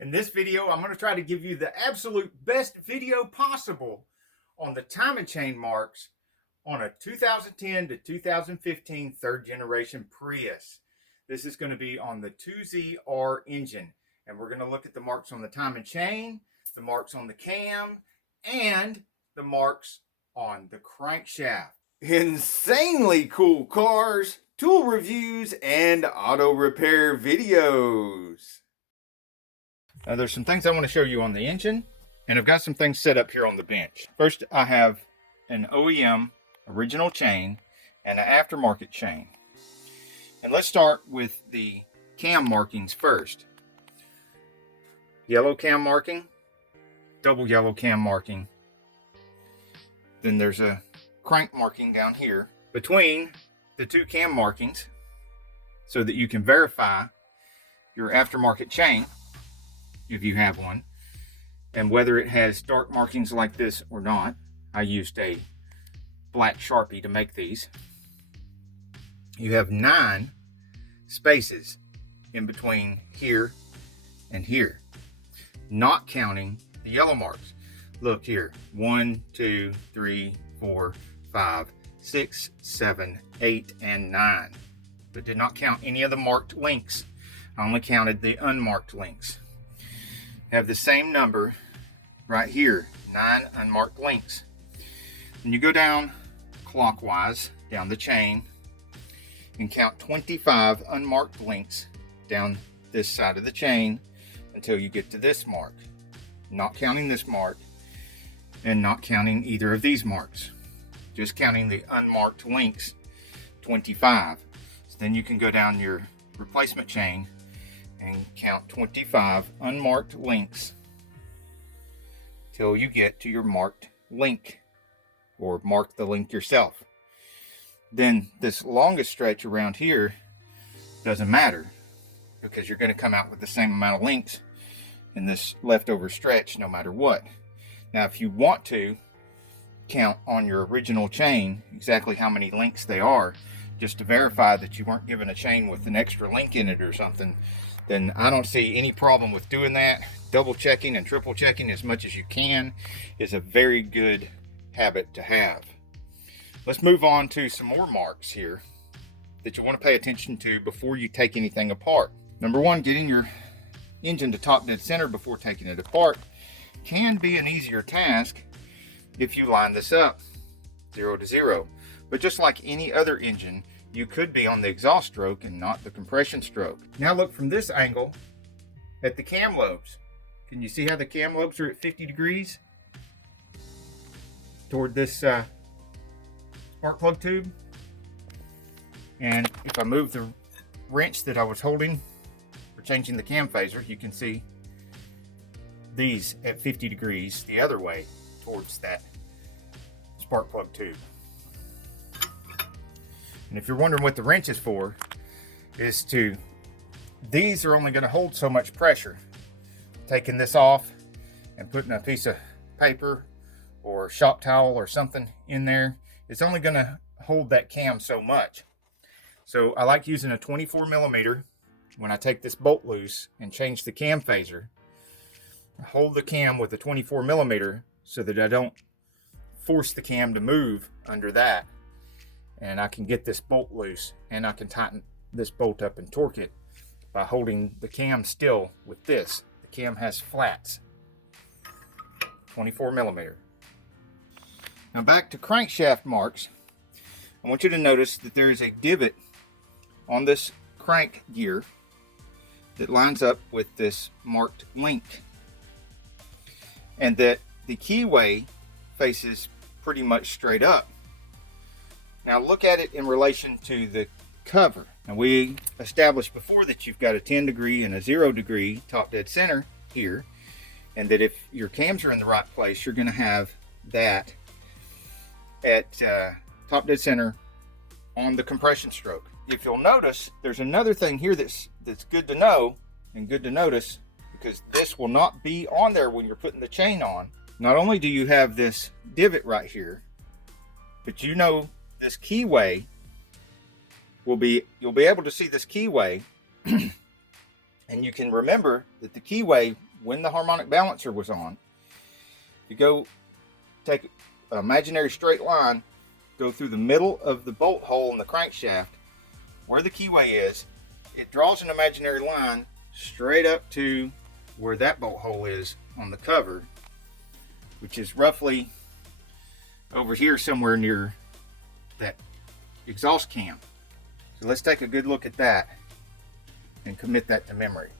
In this video, I'm going to try to give you the absolute best video possible on the timing chain marks on a 2010 to 2015 third generation Prius. This is going to be on the 2ZR engine, and we're going to look at the marks on the timing chain, the marks on the cam, and the marks on the crankshaft. Insanely cool cars, tool reviews, and auto repair videos. Now there's some things I want to show you on the engine, and I've got some things set up here on the bench. First, I have an OEM original chain and an aftermarket chain. And let's start with the cam markings first. Yellow cam marking, double yellow cam marking. Then there's a crank marking down here between the two cam markings so that you can verify your aftermarket chain if you have one, and whether it has dark markings like this or not. I used a black Sharpie to make these. You have 9 spaces in between here and here, not counting the yellow marks. Look here, 1, 2, 3, 4, 5, 6, 7, 8, and 9. But did not count any of the marked links. I only counted the unmarked links. Have the same number right here, 9 unmarked links. And you go down clockwise down the chain and count 25 unmarked links down this side of the chain until you get to this mark, not counting this mark and not counting either of these marks, just counting the unmarked links, 25. So then you can go down your replacement chain and count 25 unmarked links till you get to your marked link, or mark the link yourself. Then this longest stretch around here doesn't matter, because you're going to come out with the same amount of links in this leftover stretch no matter what. Now if you want to count on your original chain exactly how many links they are, just to verify that you weren't given a chain with an extra link in it or something, then I don't see any problem with doing that. Double checking and triple checking as much as you can is a very good habit to have. Let's move on to some more marks here that you want to pay attention to before you take anything apart. Number one, getting your engine to top dead center before taking it apart can be an easier task if you line this up 0 to 0. But just like any other engine, you could be on the exhaust stroke and not the compression stroke. Now look from this angle at the cam lobes. Can you see how the cam lobes are at 50 degrees toward this spark plug tube? And if I move the wrench that I was holding for changing the cam phaser, you can see these at 50 degrees the other way towards that spark plug tube. And if you're wondering what the wrench is for, these are only going to hold so much pressure. Taking this off and putting a piece of paper or shop towel or something in there, it's only going to hold that cam so much. So I like using a 24 millimeter when I take this bolt loose and change the cam phaser. I hold the cam with a 24 millimeter so that I don't force the cam to move under that. And I can get this bolt loose, and I can tighten this bolt up and torque it by holding the cam still with this. The cam has flats, 24 millimeter. Now back to crankshaft marks. I want you to notice that there is a divot on this crank gear that lines up with this marked link, and that the keyway faces pretty much straight up. Now look at it in relation to the cover. Now we established before that you've got a 10 degree and a 0 degree top dead center here, and that if your cams are in the right place, you're going to have that at top dead center on the compression stroke. If you'll notice, there's another thing here that's good to know and good to notice, because this will not be on there when you're putting the chain on. Not only do you have this divot right here, but you know this keyway you'll be able to see this keyway and you can remember that the keyway when the harmonic balancer was on, you go take an imaginary straight line, go through the middle of the bolt hole in the crankshaft where the keyway is. It draws an imaginary line straight up to where that bolt hole is on the cover, which is roughly over here somewhere near that exhaust cam. So let's take a good look at that and commit that to memory.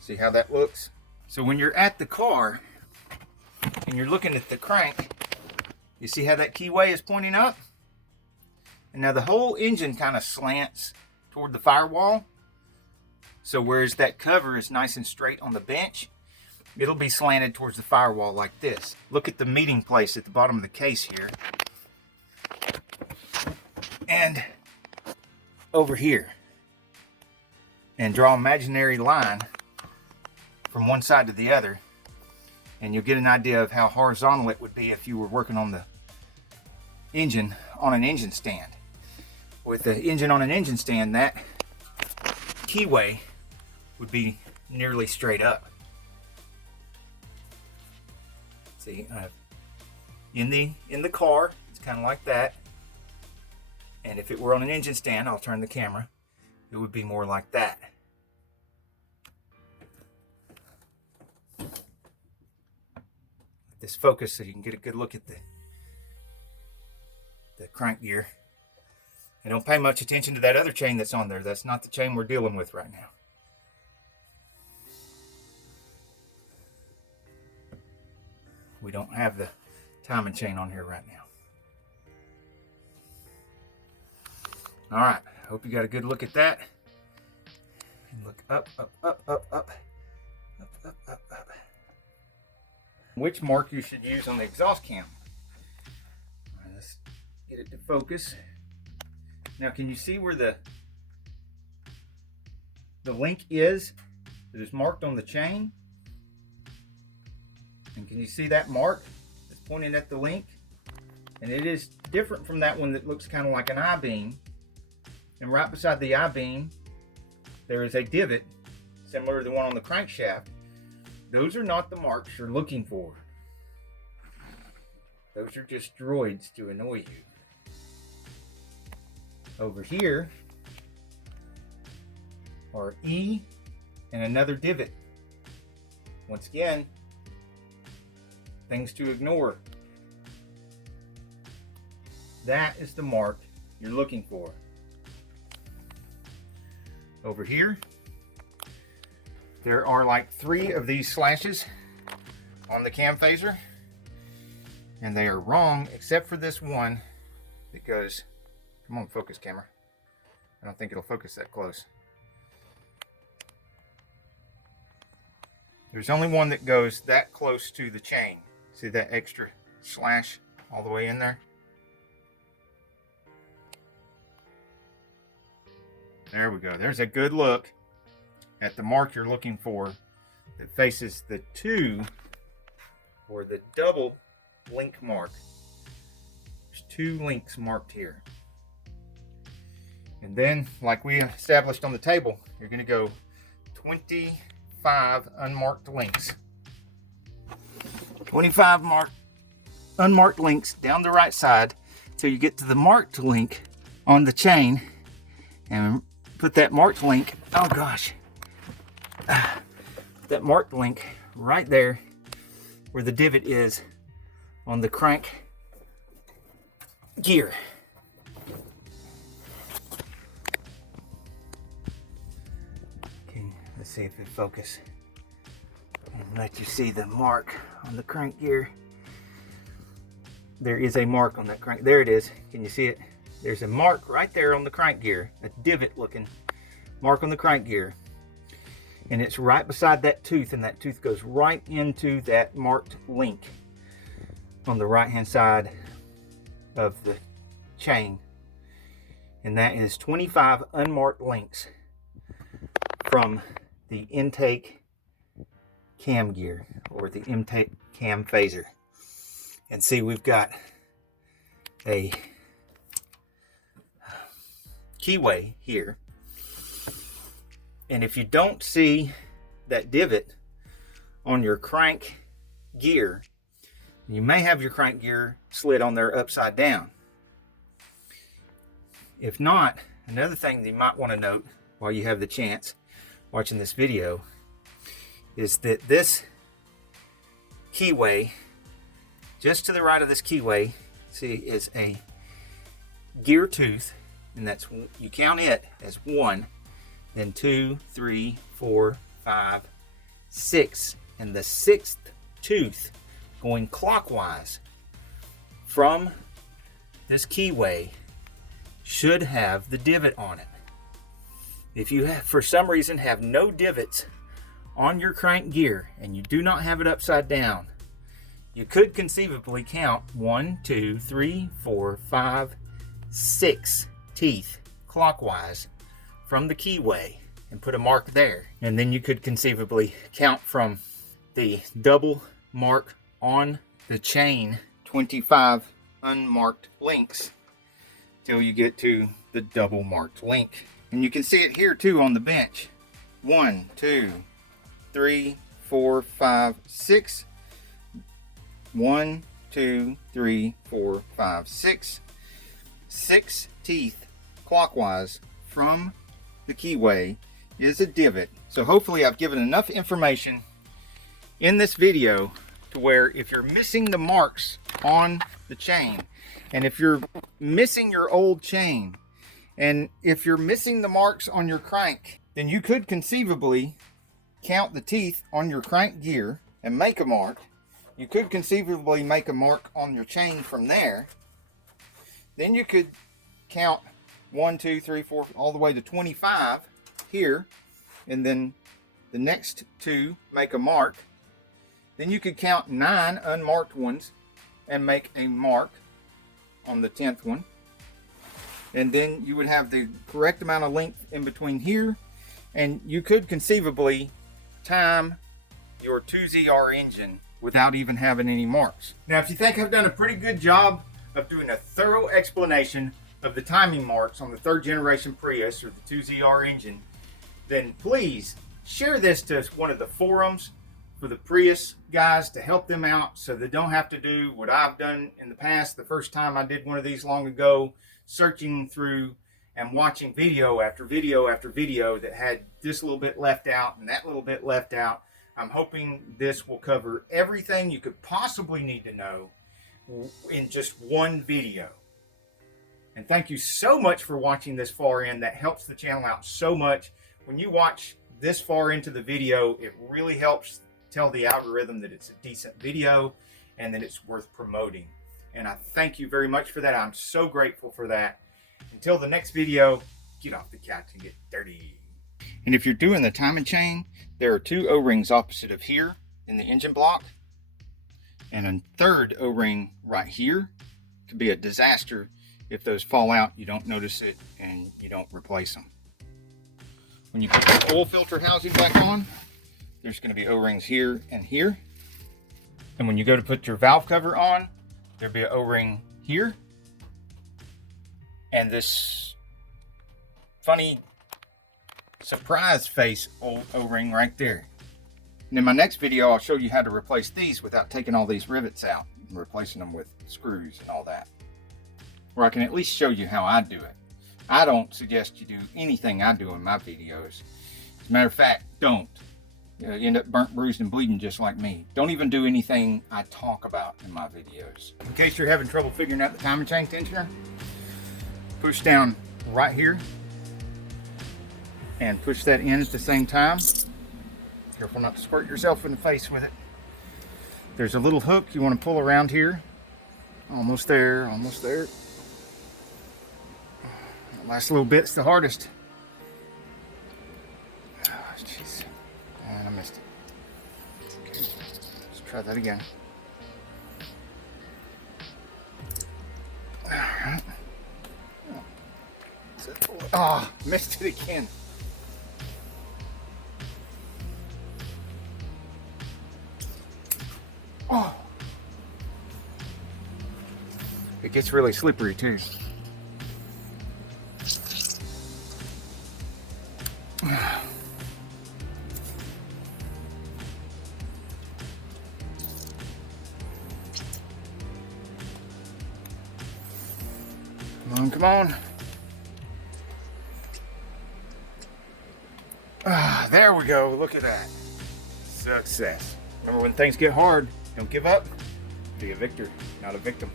See how that looks? So when you're at the car and you're looking at the crank, you see how that keyway is pointing up? And now the whole engine kind of slants toward the firewall. So whereas that cover is nice and straight on the bench, it'll be slanted towards the firewall like this. Look at the meeting place at the bottom of the case here. And over here. And draw an imaginary line from one side to the other. And you'll get an idea of how horizontal it would be if you were working on the engine on an engine stand. With the engine on an engine stand, that keyway would be nearly straight up. See, in the car, it's kind of like that. And if it were on an engine stand, I'll turn the camera, it would be more like that. This focus so you can get a good look at the crank gear. And don't pay much attention to that other chain that's on there. That's not the chain we're dealing with right now. We don't have the timing chain on here right now. All right, hope you got a good look at that. And look up, up, up, up, up, up, up, up, up. Which mark you should use on the exhaust cam. All right, let's get it to focus. Now, can you see where the link is that is marked on the chain? And can you see that mark that's pointing at the link? And it is different from that one that looks kind of like an I-beam. And right beside the I-beam, there is a divot similar to the one on the crankshaft. Those are not the marks you're looking for. Those are just droids to annoy you. Over here are E and another divot. Once again, things to ignore. That is the mark you're looking for. Over here, there are like 3 of these slashes on the cam phaser, and they are wrong except for this one because, come on, focus camera. I don't think it'll focus that close. There's only one that goes that close to the chain. See that extra slash all the way in there? There we go. There's a good look at the mark you're looking for that faces the 2 or the double link mark. There's 2 links marked here. And then, like we established on the table, you're going to go 25 unmarked links. 25 unmarked links down the right side till you get to the marked link on the chain, and put that marked link, oh gosh, that marked link right there where the divot is on the crank gear. Okay, let's see if it focus and let you see the mark on the crank gear. There is a mark on that crank. There it is. Can you see it? There's a mark right there on the crank gear, a divot looking mark on the crank gear. And it's right beside that tooth, and that tooth goes right into that marked link on the right hand side of the chain. And that is 25 unmarked links from the intake cam gear or the intake cam phaser. And see, we've got a keyway here, and if you don't see that divot on your crank gear. You may have your crank gear slid on there upside down. If not, another thing that you might want to note while you have the chance watching this video is that this keyway, just to the right of this keyway, see, is a gear tooth, and that's, you count it as 1, then 2, 3, 4, 5, 6, and the 6th tooth going clockwise from this keyway should have the divot on it. If you have, for some reason, have no divots on your crank gear and you do not have it upside down, you could conceivably count 1, 2, 3, 4, 5, 6 teeth clockwise from the keyway and put a mark there. And then you could conceivably count from the double mark on the chain 25 unmarked links till you get to the double marked link. And you can see it here too on the bench. 1, 2, 3, 4, 5, 6. 1, 2, 3, 4, 5, 6. 6 teeth clockwise from the keyway is a divot. So hopefully I've given enough information in this video to where if you're missing the marks on the chain, and if you're missing your old chain, and if you're missing the marks on your crank, then you could conceivably count the teeth on your crank gear and make a mark. You could conceivably make a mark on your chain from there. Then you could count 1, 2, 3, 4, all the way to 25 here, and then the next 2 make a mark. Then you could count 9 unmarked ones and make a mark on the 10th one. And then you would have the correct amount of length in between here, and you could conceivably time your 2ZR engine without even having any marks. Now, if you think I've done a pretty good job of doing a thorough explanation of the timing marks on the 3rd generation Prius or the 2ZR engine, then please share this to one of the forums for the Prius guys to help them out so they don't have to do what I've done in the past. The first time I did one of these long ago, searching through and watching video after video after video that had this little bit left out and that little bit left out. I'm hoping this will cover everything you could possibly need to know in just one video. And thank you so much for watching this far in. That helps the channel out so much. When you watch this far into the video, it really helps tell the algorithm that it's a decent video and that it's worth promoting. And I thank you very much for that. I'm so grateful for that. Until the next video, get off the couch and get dirty. And if you're doing the timing chain, there are 2 O-rings opposite of here in the engine block, and a 3rd O-ring right here. Could be a disaster if those fall out, you don't notice it, and you don't replace them. When you put the oil filter housing back on, there's going to be O-rings here and here. And when you go to put your valve cover on, there'll be an O-ring here. And this funny surprise face O-ring right there. And in my next video, I'll show you how to replace these without taking all these rivets out and replacing them with screws and all that. Or I can at least show you how I do it. I don't suggest you do anything I do in my videos. As a matter of fact, don't. You end up burnt, bruised, and bleeding just like me. Don't even do anything I talk about in my videos. In case you're having trouble figuring out the timing chain tensioner, push down right here and push that in at the same time. Careful not to squirt yourself in the face with it. There's a little hook you want to pull around here. Almost there, almost there. The last little bit's the hardest. Oh, jeez. I missed it. Okay, let's try that again. Alright. Oh, missed it again. Oh. It gets really slippery too. Come on, come on. Ah, there we go. Look at that. Success. Remember, when things get hard, don't give up. Be a victor, not a victim.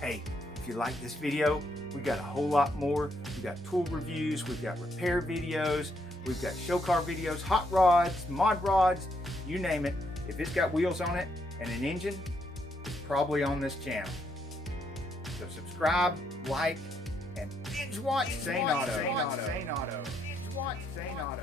Hey, if you like this video, we got a whole lot more. We got tool reviews, we've got repair videos, we've got show car videos, hot rods, mod rods, you name it. If it's got wheels on it and an engine, it's probably on this channel. So subscribe, like, and binge watch Zane Auto. Binge watch Zane Auto.